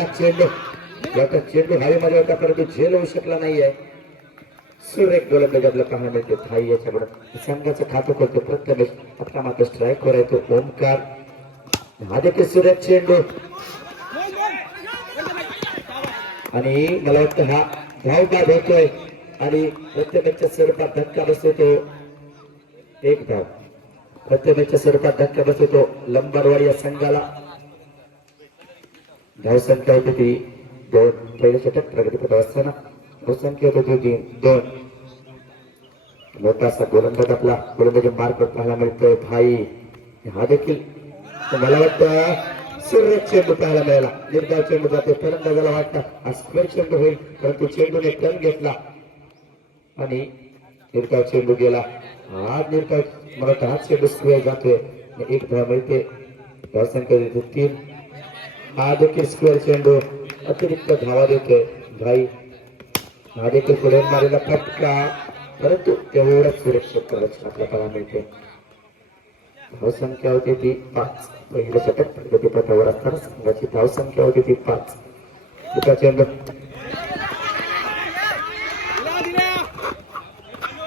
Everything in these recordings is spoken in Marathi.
पहिला चेंडू चेंडू हवेमध्ये होता परंतु झेल होऊ शकला नाहीये. सुरेख गोलंदाज आपल्या पाहायला मिळते. थाई याच्याकडे संघाचं खातं करतो प्रथमेश. आता मात्र स्ट्राईक वर येतो ओमकार. हा देखील सुरेख चेंडू आणि मला वाटतं हा धाव बाद होतोय आणि प्रथमेशच्या स्वरूपात धक्का बसवतो. एक धाव प्रथमेशच्या स्वरूपात धक्का बसवतो लंबारवाडी या संघाला. धावसंख्या होती ती 2. पहिलं षटक प्रगतीपथ असताना धावसंख्या होती ती 2. मोठा असा गोलंदाज आपला गोलंदाजी मार्ग पाहायला मिळतोय भाई. हा देखील मला वाटतं सुरेख चेंडू पाहायला मिळाला. निर्धाव चेंडू जाते फलंदाजाला वाटतं हा स्क्वेअर चेंडू होईल परंतु चेंडूने टर्न घेतला आणि निर्धाव चेंडू गेला. हा निर्धाव मला वाटतं हा चेंडू स्क्वेअर जातोय. एक धाव मिळते. धावसंख्या देते 3. हा देखील स्क्वेअर चेंडू अतिरिक्त धावा देतोय भाई. हा देखील पुढे मारेला फटका परंतु तेवढंच सुरक्षित करत आपल्या पाहायला मिळते. धावसंख्या होती ती 5. पहिलं षटक प्रगतीपथावर असताना संघाची धावसंख्या होती ती 5. दुसरा चेंडू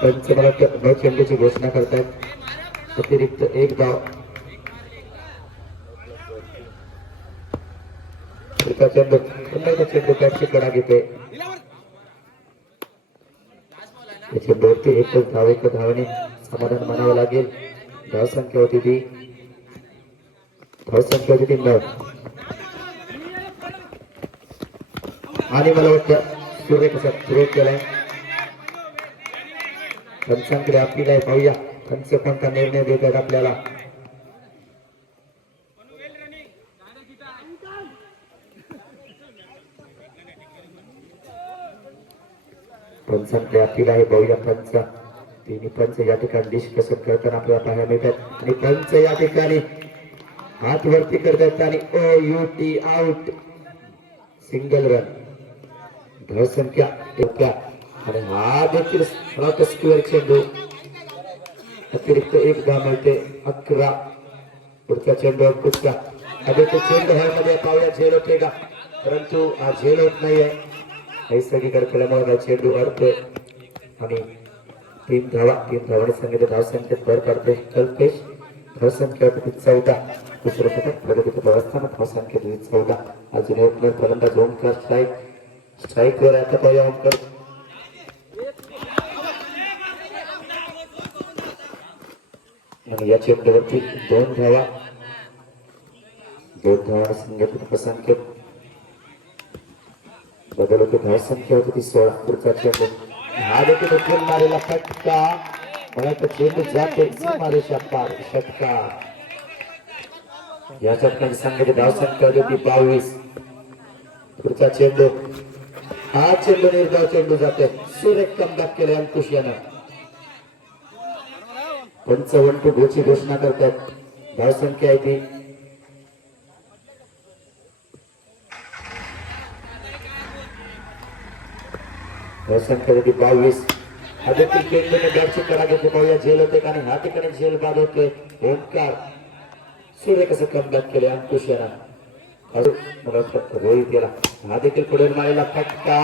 पंच मला वाटतं चेंडूची घोषणा करतायत. अतिरिक्त एक धाव. पुढचा चेंडू पुन्हा चेंडू कॅचची कडा घेते. चेंडूवरती एकच धाव. एक धावाने समाधान मानावं लागेल. धावसंख्या होती ती 9. आणि मला वाटतं सूर्य कसा सुरेख केलाय. पंचांकडे आपली पाहूया पंच कोणता निर्णय देतात आपल्याला. पंचांकडे आपली आहे पाहूया पंच. तिन्ही पंच या ठिकाणी डिस्कशन करताना आपल्याला पाहायला मिळतात आणि पंच या ठिकाणी हात वरती करतात आणि OUT आउट. Single run. धावसंख्या 1 आणि हा देखील स्क्वेअर चेंडू अतिरिक्त 1 धाव मिळते. 11. पुढचा चेंडू अंकुशचा. हा देखील चेंडू ह्यामध्ये पाहूया झेल होते का परंतु हा झेल होत नाहीये. नैसर्गिक केल्यामुळे चेंडू अडतोय आणि 3 धावा. 3 धावाने संघाच्या धावसंख्येत भर पडते. कल्पेश धावसंख्या 14. दुसरं षटक प्रगतीपथ असताना धावसंख्या 14. अजून ओपनर फलंदाज ओमकार स्ट्राईक वर आता पाहूया ओमकार. आणि या चेंडूवरती 2 धावा. 2 धावा संघाची संख्येत बदल होते. धावसंख्या होती ती 16. पुढचा चेंडू हा देखील उचलून मारेला फटका. मला तर चेंडू जाते सीमारेषा पार. षटकार. या षटकाची संघाची धावसंख्या होती 22. पुढचा चेंडू हा चेंडू निर्धाव चेंडू जाते. सुरेख कमबॅक केले अंकुश यानं. पंच 1-2 ची घोषणा करतात. धावसंख्या आहे ती धावसंख्या होती 22. हा देखील चेंडूने बॅटची कडा घेते पाहूया झेल होते आणि ह्या ठिकाणी झेल बाद होते. ओंकार. सूर्य कसं कमबॅक केले अंकुश यानं. मला वाटतं रोहित गेला. हा देखील पुढे मारेला फटका.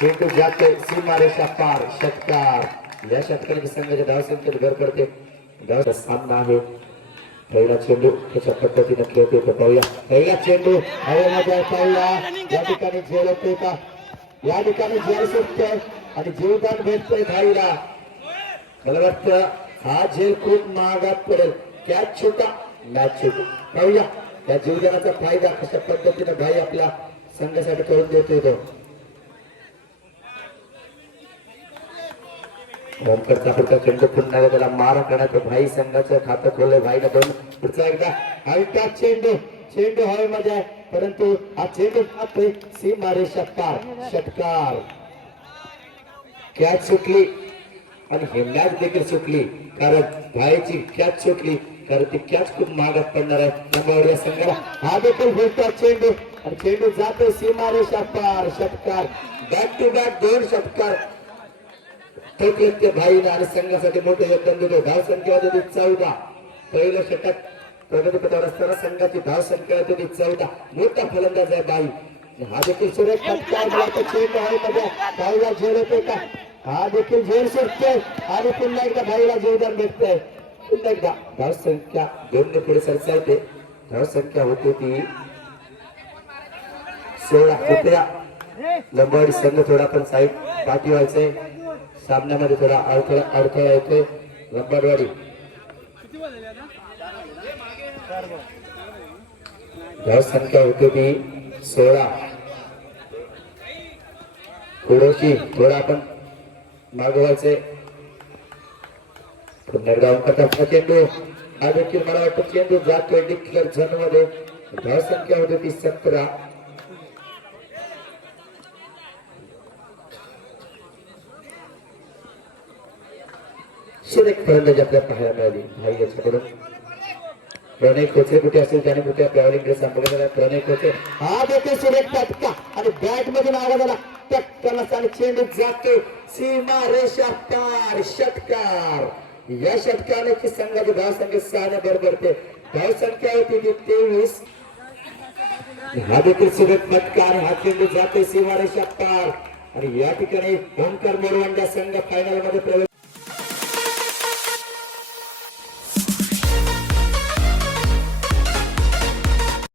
चेंडू जाते सीमारेषा पार. षटकार. या षटकाने संघाच्या धावसंख्येत भर पडते. धाव सामना आहे. पहिला चेंडू कशा पद्धतीने खेळतोय तो पाहूया. पहिला चेंडू हवेमध्ये पाहूया. या ठिकाणी झेल होते का या ठिकाणी झेल सुटतोय आणि जीवदान भेटतोय भाईला. मला वाटतं हा झेल खूप महागात पडेल. कॅच छोटा मॅच छोटी. पाहूया या जीवदानाचा फायदा कशा पद्धतीने भाई आपल्या संघासाठी करून देतोय तो. ओमकारचा पुढचा चेंडू पुन्हा त्याला मारा करण्याचं भाई संघाचं खातं खोललंय भाईनं 2. पुढचा एकदा हलका चेंडू हवेमध्ये आहे परंतु हा चेंडू जातोय सीमारेषा पार. षटकार. कॅच सुटली आणि हे मॅच देखील सुटली कारण भाईची कॅच सुटली कारण ती कॅच खूप महागात पडणार आहे त्यामुळे या संघाला. हा देखील बोलतो चेंडू आणि चेंडू जातोय सीमारेषा पार. षटकार. बॅक टू बॅक 2 षटकार भाईने आणि संघासाठी मोठं योगदान देतो. धावसंख्या होती 14. पहिलं षटक प्रगतीपथावर असताना संघाची धाव संख्या होती 14. मोठा फलंदाज आहे बाई. हा देखील सुरेख फटकार. मला तर चेंडू आहे मध्ये बाईला झेल होते का? हा देखील झेल सुटतोय आणि पुन्हा एकदा बाईला जीवदान भेटतंय. पुन्हा एकदा धाव संख्या 2 ने पुढे सरसावते. धाव संख्या होती ती 16. कृपया लंबावडी संघ थोडा पण साईड पाठी व्हायचंय. सामन्यामध्ये थोडा अडथळा येतोय. लंबाडवाडी धाव संख्या होती ती 16. थोडीशी थोडा आपण मागवायचंय. पुन्हा एकदा अंकाचा चेंडू. हा देखील मला वाटतं चेंडू जातोय डिक्लेअर झोन मध्ये. धाव संख्या होती ती 17. सुरेख फलंदाजी आपल्याला पाहायला मिळाली भाई याच्याकडून. प्रणय खोचे कुठे असेल त्याने कुठे ट्रॅव्हलिंग सांभाळलेला प्रणय खोचे. हा देखील सुरेख फटका आणि बॅट मधून आवाज आला टक्कन आणि चेंडू जातो सीमा रेषा पार. षटकार. या षटकाने की संघाची धाव संख्या 6 ने बरोबरते. धाव संख्या होती ती 23. हा देखील सुरेख फटका आणि हा चेंडू जाते सीमा रेषा पार. आणि या ठिकाणी ओंकार मोरवंडा संघ फायनल मध्ये प्रवेश